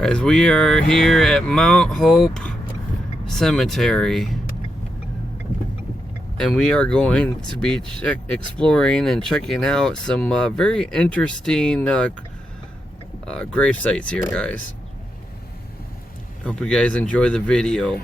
As we are here at Mount Hope Cemetery, and we are going to be exploring and checking out some very interesting grave sites here, guys. Hope you guys enjoy the video.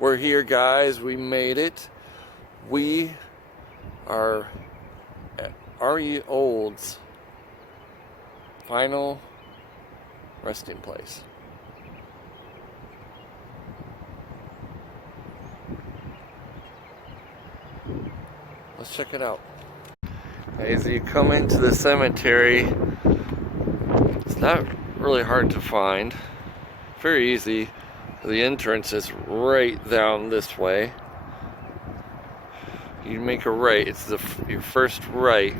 We're here, guys. We made it. We are at R.E. Olds' final resting place. Let's check it out. As you come into the cemetery, it's not really hard to find. Very easy. The entrance is right down this way. You make a right, it's your first right,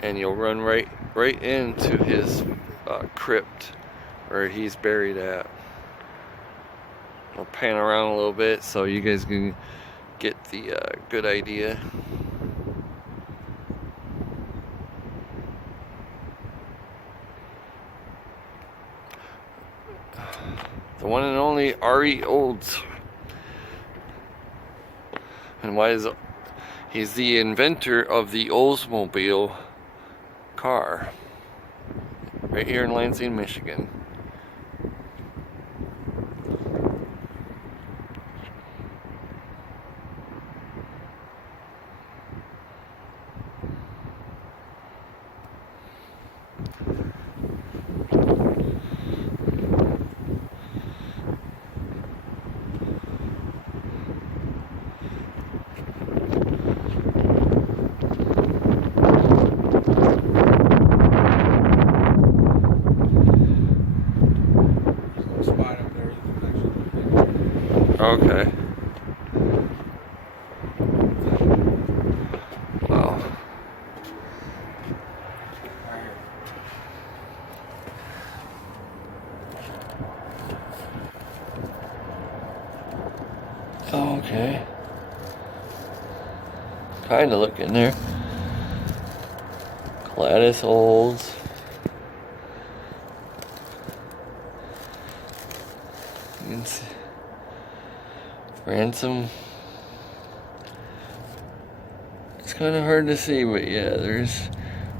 and you'll run right into his crypt, where he's buried at. I'll pan around a little bit so you guys can get the good idea. The one and only R.E. Olds. And why is he's the inventor of the Oldsmobile car. Right here in Lansing, Michigan. Okay. Wow. Okay. Kinda looking there. Gladys Olds. You can see Ransom. It's kind of hard to see, but yeah, there's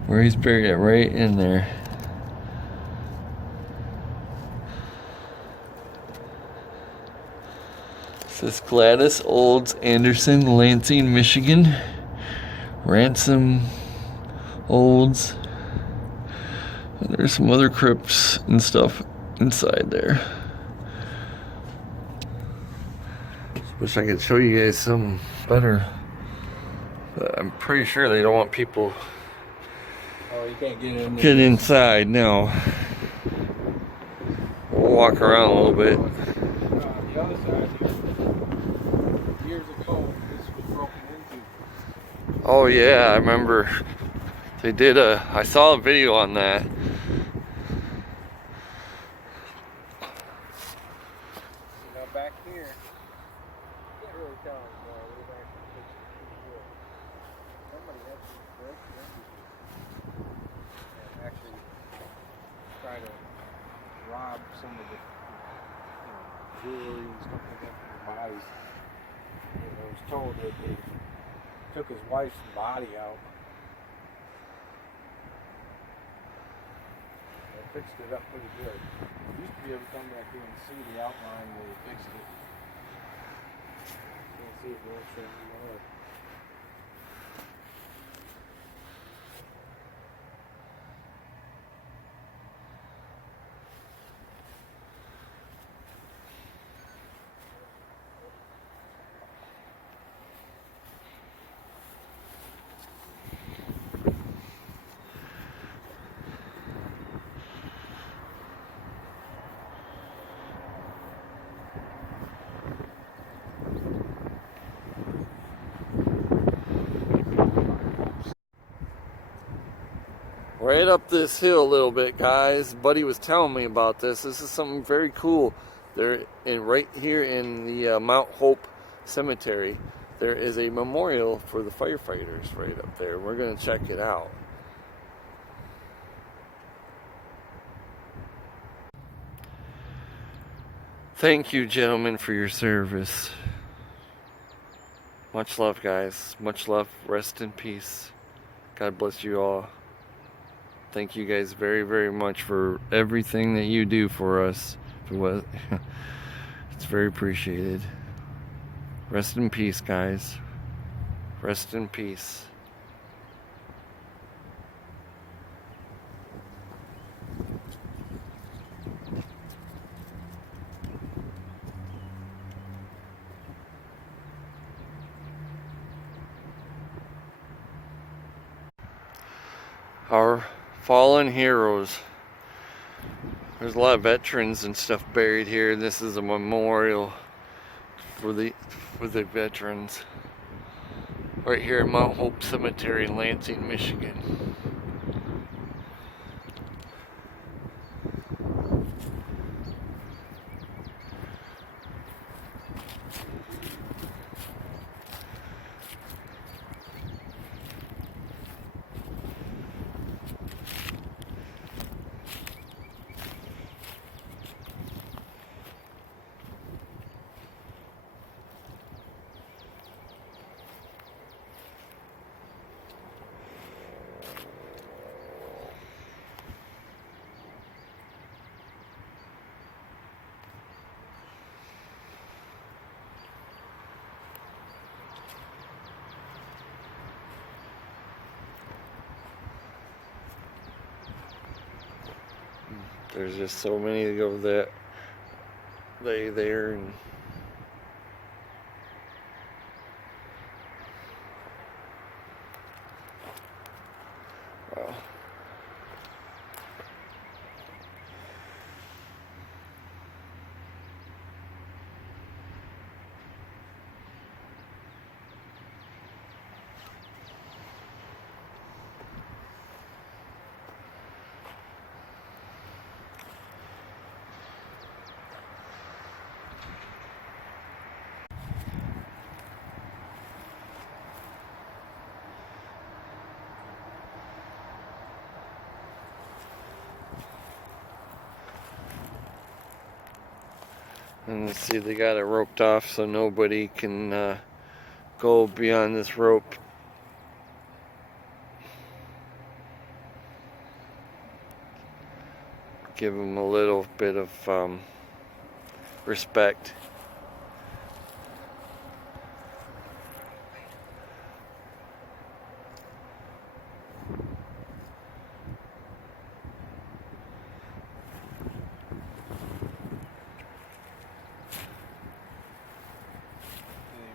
where he's buried at, right in there. It says Gladys Olds Anderson, Lansing, Michigan. Ransom Olds. And there's some other crypts and stuff inside there. Wish I could show you guys some better, but I'm pretty sure they don't want people you can't get inside now. We'll walk around a little bit. The other side here, years ago, this was broken into. Oh yeah, I remember they did I saw a video on that. Now back here, can't really tell. They've actually fixed it pretty good. Somebody had to break the entry and actually try to rob some of the jewelry and stuff like that from the bodies. And I was told that they took his wife's body out. They fixed it up pretty good. You used to be able to come back here and see the outline where they fixed it. Can't see it real straight anymore. right up this hill a little bit, guys. Buddy was telling me about this. This is something very cool. They're right here in the Mount Hope Cemetery. There is a memorial for the firefighters right up there. We're going to check it out. Thank you, gentlemen, for your service. Much love, guys. Much love. Rest in peace. God bless you all. Thank you guys very, very much for everything that you do for us. It's very appreciated. Rest in peace, guys. Rest in peace. Our fallen heroes. There's a lot of veterans and stuff buried here. This is a memorial for the veterans. Right here at Mount Hope Cemetery in Lansing, Michigan. There's just so many to go that lay there and wow. And let's see, they got it roped off so nobody can go beyond this rope. Give them a little bit of respect.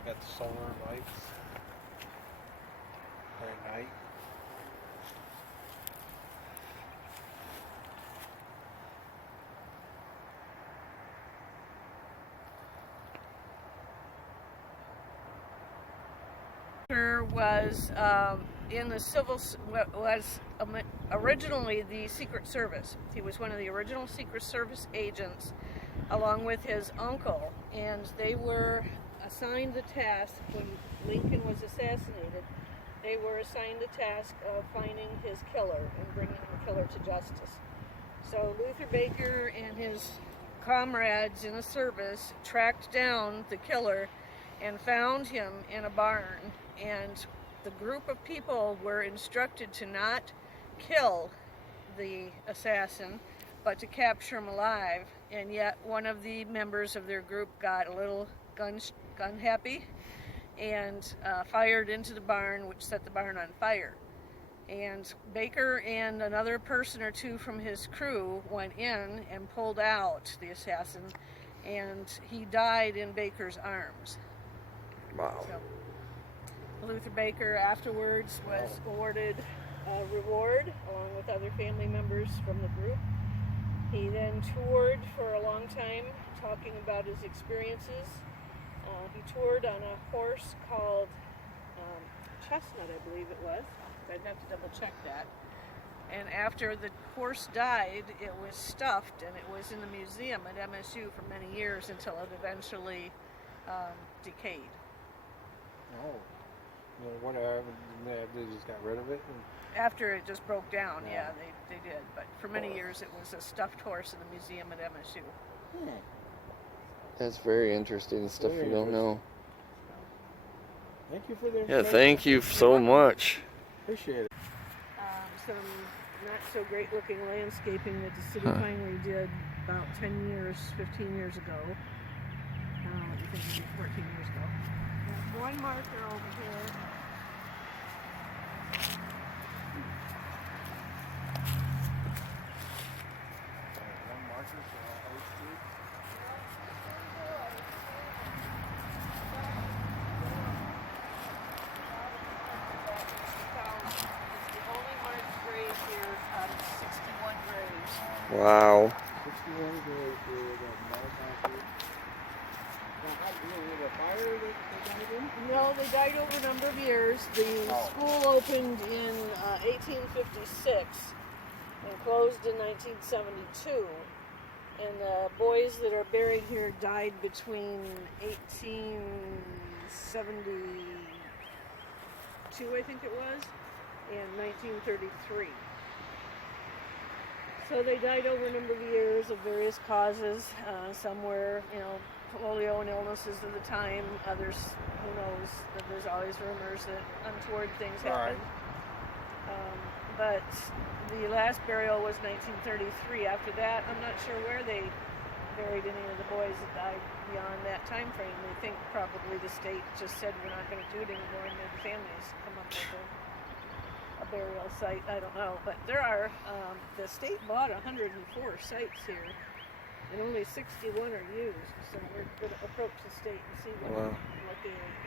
Got the solar lights at night. Was in the originally the Secret Service. He was one of the original Secret Service agents, along with his uncle, and they were assigned the task when Lincoln was assassinated. They were assigned the task of finding his killer and bringing the killer to justice. So Luther Baker and his comrades in the service tracked down the killer and found him in a barn, and the group of people were instructed to not kill the assassin but to capture him alive, and yet one of the members of their group got a little gun happy and fired into the barn, which set the barn on fire. And Baker and another person or two from his crew went in and pulled out the assassin, and he died in Baker's arms. Wow. So, Luther Baker afterwards was awarded a reward along with other family members from the group. He then toured for a long time talking about his experiences. He toured on a horse called Chestnut, I believe it was. I'd have to double check that. And after the horse died, it was stuffed, and it was in the museum at MSU for many years until it eventually decayed. Oh. Well, what happened? They just got rid of it? After it just broke down, Yeah. yeah, they did. But for many years, it was a stuffed horse in the museum at MSU. That's very interesting stuff Very you don't know. Thank you for the Yeah, information. thank you so much. Appreciate it. Some not so great looking landscaping that the city Huh. finally did about 10 years, 15 years ago. I think maybe 14 years ago. There's one marker over here. One marker for all Oak Street. It's the only marked grave here out of 61 graves. Wow. 61 graves here. That metal concrete. Now, how do you know, with a fire that they died in? No, they died over a number of years. The school opened in 1856 and closed in 1972. And the boys that are buried here died between 1872, I think it was, and 1933. So they died over a number of years of various causes. Some were, polio and illnesses of the time. Others, who knows? But there's always rumors that untoward things happened. But the last burial was 1933. After that, I'm not sure where they buried any of the boys that died beyond that time frame. They think probably the state just said we're not going to do it anymore, and made the families come up with a burial site. I don't know, but there are. The state bought 104 sites here, and only 61 are used. So we're going to approach the state and see what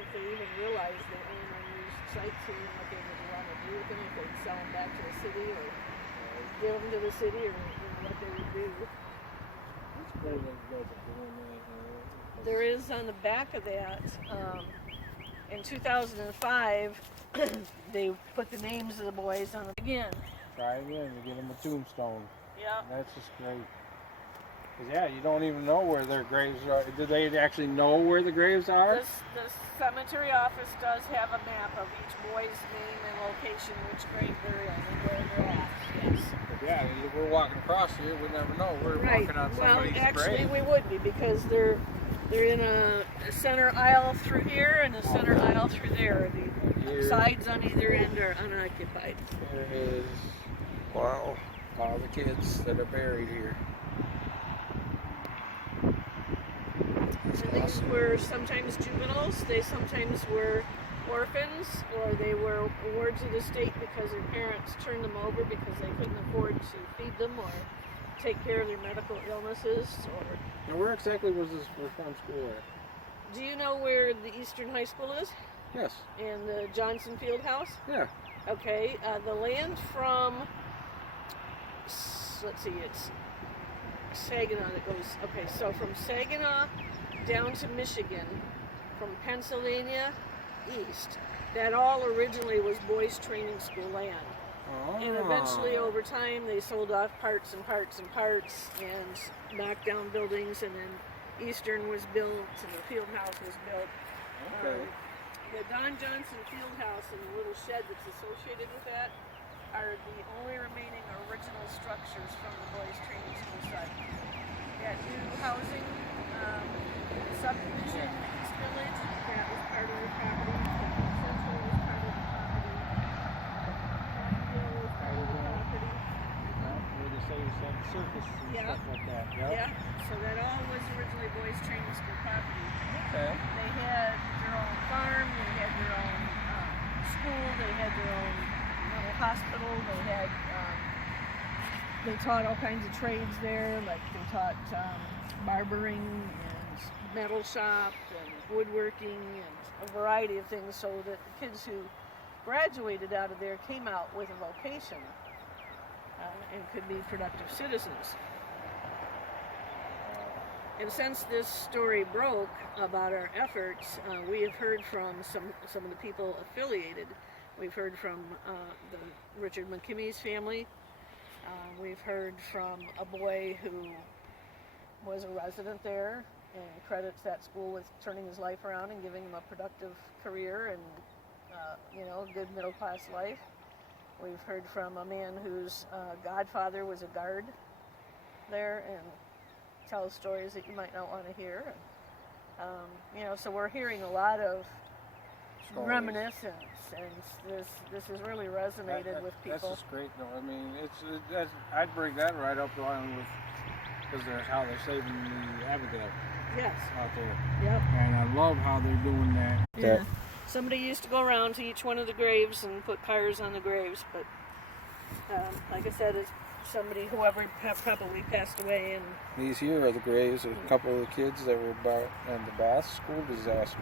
if they even realize that any unused sites here and what they would want to do with them, if they'd sell them back to the city or give them to the city, or what they would do. It's great that you guys are doing that. There is on the back of that, in 2005, they put the names of the boys on the again. Try again to get them a tombstone. Yeah. That's just great. 'Cause, yeah, you don't even know where their graves are. Do they actually know where the graves are? The cemetery office does have a map of each boy's name and location, which grave they're in, and where they're at. Yes. But yeah, if we're walking across here, we never know. We're walking on somebody's well, actually, grave. we would be, because they're in a center aisle through here and a center aisle through there. The sides on either end are unoccupied. There is Wow. all the kids that are buried here. And these were sometimes juveniles, they sometimes were orphans, or they were wards of the state because their parents turned them over because they couldn't afford to feed them or take care of their medical illnesses. Or Now, where exactly was this reform school at? do you know where the Eastern High School is? Yes. And the Johnson Field House? Yeah. Okay, the land from, let's see, it's Saginaw that goes, okay, so from Saginaw down to Michigan, from Pennsylvania east, that all originally was boys' training school land. Oh. And eventually, over time, they sold off parts and parts and parts and knocked down buildings, and then Eastern was built and the field house was built. Okay. The Don Johnson Field House and the little shed that's associated with that are the only remaining original structures from the boys' training school site. That new housing subdivision, East Village, that was part of the property. Central was part of the property. Hill was part of the property. Where they say it's like circus and Yeah. stuff like that. Yep. Yeah, so that all was originally boys' training school property. Okay. They had their own farm, they had their own school, they had their own little hospital, they taught all kinds of trades there, like they taught barbering and metal shop and woodworking and a variety of things, so that the kids who graduated out of there came out with a vocation and could be productive citizens. And since this story broke about our efforts, we have heard from some of the people affiliated. We've heard from the Richard McKimmy's family, We've heard from a boy who was a resident there and credits that school with turning his life around and giving him a productive career and a good middle-class life. We've heard from a man whose godfather was a guard there and tells stories that you might not want to hear. So we're hearing a lot of Stories. Reminiscence, and this has really resonated with people. That's just great, though. I mean, I'd bring that right up along with, because there's how they're saving the Abigail Yes. out there. Yep. And I love how they're doing that. Yeah. Somebody used to go around to each one of the graves and put pyres on the graves, but like I said, it's somebody, whoever probably passed away. And These here are the graves of a couple of the kids that were about in the Bath school disaster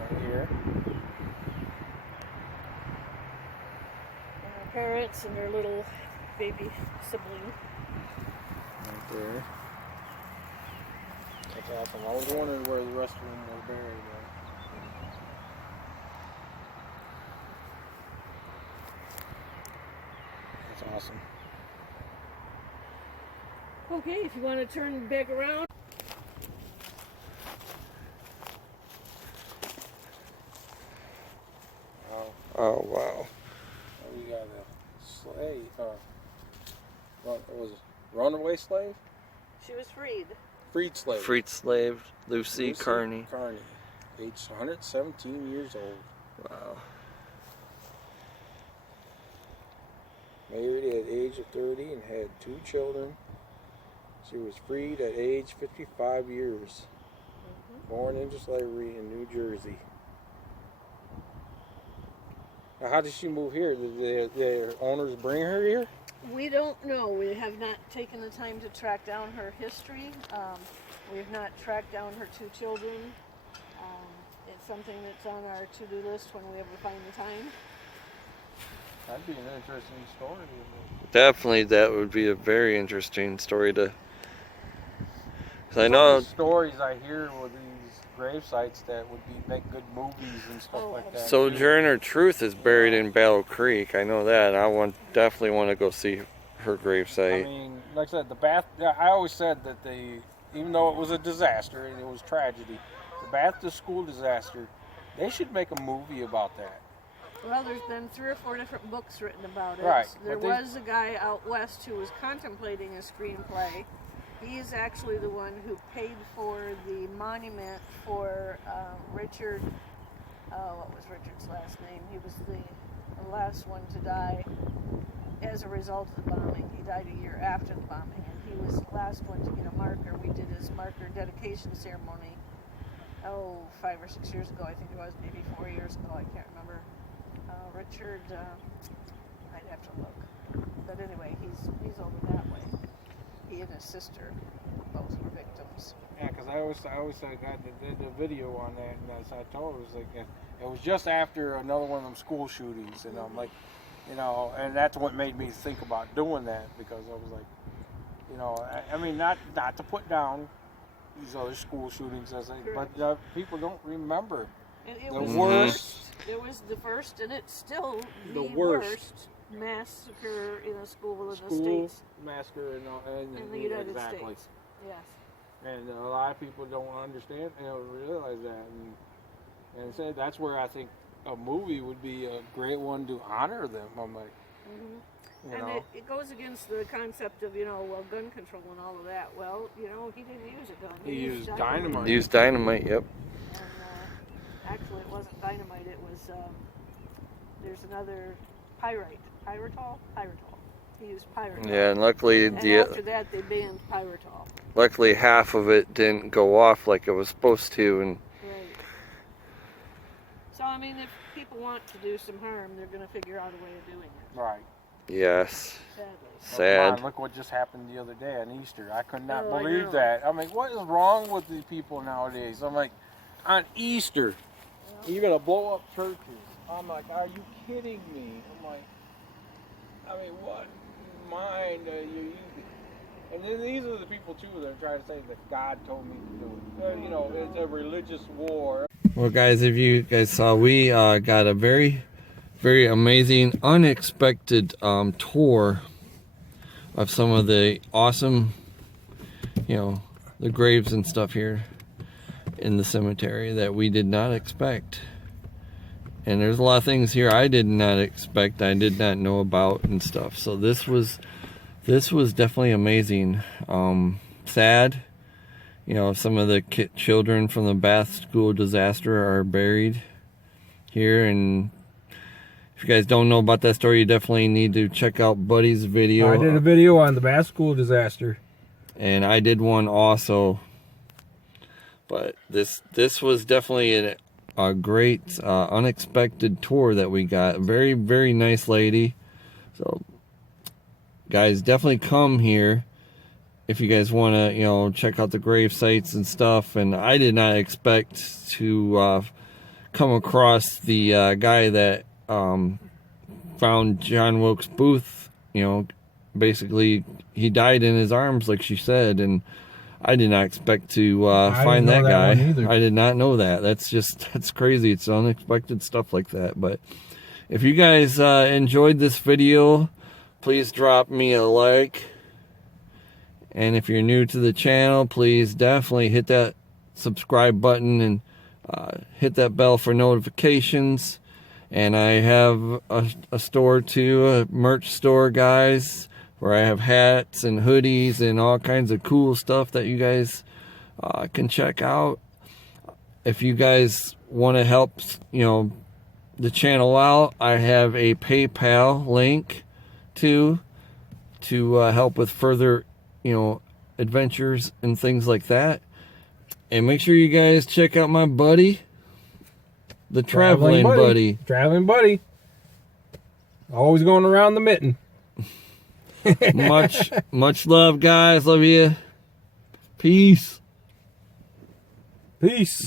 right here. their parents and their little baby sibling. Right there. That's awesome. I was wondering where the rest of them were buried at. That's awesome. Okay, if you want to turn back around. Oh, wow. We got a slave. What was it? Runaway slave? She was freed. Freed slave. Freed slave, Lucy Carney. Carney, aged 117 years old. Wow. Married at the age of 30 and had 2 children. She was freed at age 55 years. Born into slavery in New Jersey. Now, how did she move here? Did their owners bring her here? We don't know. We have not taken the time to track down her history. We have not tracked down her 2 children. It's something that's on our to-do list when we ever find the time. That'd be an interesting story. Definitely, that would be a very interesting story to. Because I know. Some of the stories I hear with these grave sites that would make good movies and stuff like that. Sojourner Truth is buried in Battle Creek. I know that. Definitely want to go see her gravesite. I mean, like I said, the Bath. I always said that even though it was a disaster and it was tragedy, the Baptist school disaster, they should make a movie about that. Well, there's been 3 or 4 different books written about it. Right. There was a guy out west who was contemplating a screenplay. He is actually the one who paid for the monument for Richard. What was Richard's last name? He was the last one to die as a result of the bombing. He died a year after the bombing, and he was the last one to get a marker. We did his marker dedication ceremony, 5 or 6 years ago, I think it was, maybe 4 years ago, I can't remember. Richard, I'd have to look. But anyway, he's over that way. He and his sister both were victims. Yeah, because I always said I did the video on that, and as I told her, it was like it was just after another one of them school shootings, and I'm like, and that's what made me think about doing that, because I was like, I mean, not to put down these other school shootings, but people don't remember It the was worst. It was the first, and it's still the worst. worst massacre in a school in the School States. massacre In the United exactly. States. Yes. And a lot of people don't understand, realize that, and say that's where I think a movie would be a great one to honor them. I'm like, And it goes against the concept of gun control and all of that. Well, he didn't use a gun. he used dynamite. Used dynamite, yep. And actually, it wasn't dynamite. It was there's another pyritol. He used pyritol. Yeah, and luckily after that, they banned pyritol. Luckily, half of it didn't go off like it was supposed to, and. Right. So I mean, if people want to do some harm, they're going to figure out a way of doing it. Right. Yes. Sadly. Sad. Look what just happened the other day on Easter. I could not I believe know. that. I'm like, what is wrong with these people nowadays? I'm like, on Easter, you're going to blow up churches. I'm like, are you kidding me? I'm like, I mean, what mind are you using? And then these are the people, too, that are trying to say that God told me to do it. It's a religious war. Well, guys, if you guys saw, we got a very, very amazing, unexpected tour of some of the awesome, you know, the graves and stuff here in the cemetery that we did not expect. And there's a lot of things here I did not expect, I did not know about and stuff. So this was definitely amazing. Sad, you know, some of the children from the Bath School disaster are buried here, and if you guys don't know about that story, you definitely need to check out Buddy's video. I did a video on the Bath School disaster. And I did one also. But this was definitely a great unexpected tour that we got. Very, very nice lady. So guys, definitely come here if you guys want to, you know, check out the grave sites and stuff. And I did not expect to come across the guy that found John Wilkes Booth. You know, basically he died in his arms, like she said, and I did not expect to find that guy. I did not know that. That's crazy. It's unexpected stuff like that. But if you guys enjoyed this video, please drop me a like. And if you're new to the channel, please definitely hit that subscribe button and hit that bell for notifications. And I have a store too, a merch store, guys, where I have hats and hoodies and all kinds of cool stuff that you guys can check out. If you guys want to help, you know, the channel out, I have a PayPal link to help with further, you know, adventures and things like that. And make sure you guys check out my buddy, the traveling buddy. Traveling buddy. Always going around the mitten. much love, guys. Love you. Peace. Peace. Peace.